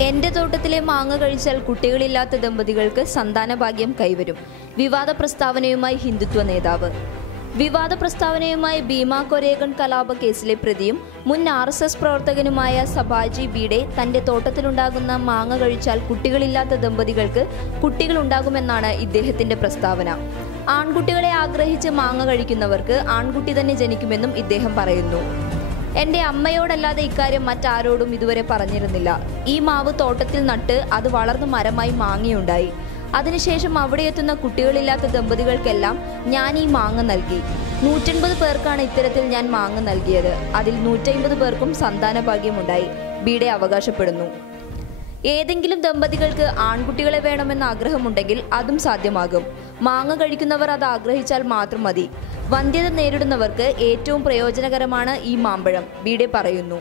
എന്റെ തോട്ടത്തിലെ മാങ്ങ കഴിച്ചാൽ കുട്ടികളില്ലാത്ത ദമ്പതികൾക്ക് സന്താനഭാഗ്യം കൈവരും. വിവാദ പ്രസ്താവനയുമായി ഹിന്ദുത്വ നേതാവ്. വിവാദ പ്രസ്താവനയുമായി ഭീമ കൊരേഗൺ കലാപ കേസിലെ പ്രതിയും മുൻ ആർ എസ് എസ് പ്രവർത്തകനുമായ സബാജി ബീഡെ തന്റെ തോട്ടത്തിലുണ്ടാകുന്ന മാങ്ങ കഴിച്ചാൽ കുട്ടികളില്ലാത്ത ദമ്പതികൾക്ക് കുട്ടികളുണ്ടാകുമെന്നാണ് ഇദ്ദേഹത്തിന്റെ പ്രസ്താവന. ആൺകുട്ടികളെ ആഗ്രഹിച്ച് മാങ്ങ കഴിക്കുന്നവർക്ക് ആൺകുട്ടി തന്നെ ജനിക്കുമെന്നും ഇദ്ദേഹം പറയുന്നു. എന്റെ അമ്മയോടല്ലാതെ ഇക്കാര്യം മറ്റാരോടും ഇതുവരെ പറഞ്ഞിരുന്നില്ല. ഈ മാവ് തോട്ടത്തിൽ നട്ട് അത് വളർന്നു മരമായി മാങ്ങയുണ്ടായി. അതിനുശേഷം അവിടെ എത്തുന്ന കുട്ടികളില്ലാത്ത ദമ്പതികൾക്കെല്ലാം ഞാൻ ഈ മാങ്ങ നൽകി. നൂറ്റൻപത് പേർക്കാണ് ഇത്തരത്തിൽ ഞാൻ മാങ്ങ നൽകിയത്. അതിൽ നൂറ്റമ്പത് പേർക്കും സന്താന ഭാഗ്യമുണ്ടായി ബീഡെ അവകാശപ്പെടുന്നു. ഏതെങ്കിലും ദമ്പതികൾക്ക് ആൺകുട്ടികളെ വേണമെന്ന ആഗ്രഹമുണ്ടെങ്കിൽ അതും സാധ്യമാകും. മാങ്ങ കഴിക്കുന്നവർ അത് ആഗ്രഹിച്ചാൽ മാത്രം മതി. വന്ധ്യത നേരിടുന്നവർക്ക് ഏറ്റവും പ്രയോജനകരമാണ് ഈ മാമ്പഴം ബീഡെ പറയുന്നു.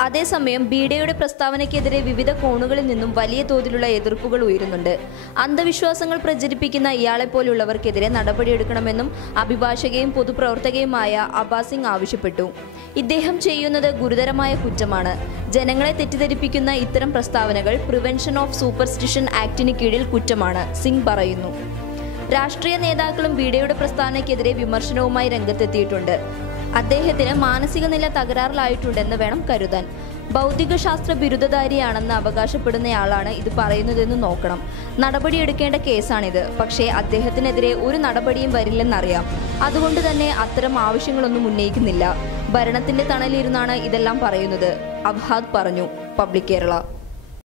അതേസമയം ബീഡയുടെ പ്രസ്താവനയ്ക്കെതിരെ വിവിധ കോണുകളിൽ നിന്നും വലിയ തോതിലുള്ള എതിർപ്പുകൾ ഉയരുന്നുണ്ട്. അന്ധവിശ്വാസങ്ങൾ പ്രചരിപ്പിക്കുന്ന ഇയാളെപ്പോലുള്ളവർക്കെതിരെ നടപടിയെടുക്കണമെന്നും അഭിഭാഷകയും പൊതുപ്രവർത്തകയുമായ അബാസിംഗ് ആവശ്യപ്പെട്ടു. ഇദ്ദേഹം ചെയ്യുന്നത് ഗുരുതരമായ കുറ്റമാണ്. ജനങ്ങളെ തെറ്റിദ്ധരിപ്പിക്കുന്ന ഇത്തരം പ്രസ്താവനകൾ പ്രിവെൻഷൻ ഓഫ് സൂപ്പർസ്റ്റിഷൻ ആക്ടിന് കീഴിൽ കുറ്റമാണ് സിംഗ് പറയുന്നു. രാഷ്ട്രീയ നേതാക്കളും ബീഡയുടെ പ്രസ്താവനയ്ക്കെതിരെ വിമർശനവുമായി രംഗത്തെത്തിയിട്ടുണ്ട്. അദ്ദേഹത്തിന് മാനസിക നില തകരാറിലായിട്ടുണ്ടെന്ന് വേണം കരുതാൻ. ഭൗതികശാസ്ത്ര ബിരുദധാരിയാണെന്ന് അവകാശപ്പെടുന്നയാളാണ് ഇത് പറയുന്നതെന്ന് നോക്കണം. നടപടിയെടുക്കേണ്ട കേസാണിത്. പക്ഷേ അദ്ദേഹത്തിനെതിരെ ഒരു നടപടിയും വരില്ലെന്നറിയാം. അതുകൊണ്ട് തന്നെ അത്തരം ആവശ്യങ്ങളൊന്നും ഉന്നയിക്കുന്നില്ല. ഭരണത്തിന്റെ തണലിരുന്നാണ് ഇതെല്ലാം പറയുന്നത്. അബ്ഹാദ് പറഞ്ഞു പബ്ലിക് കേരള.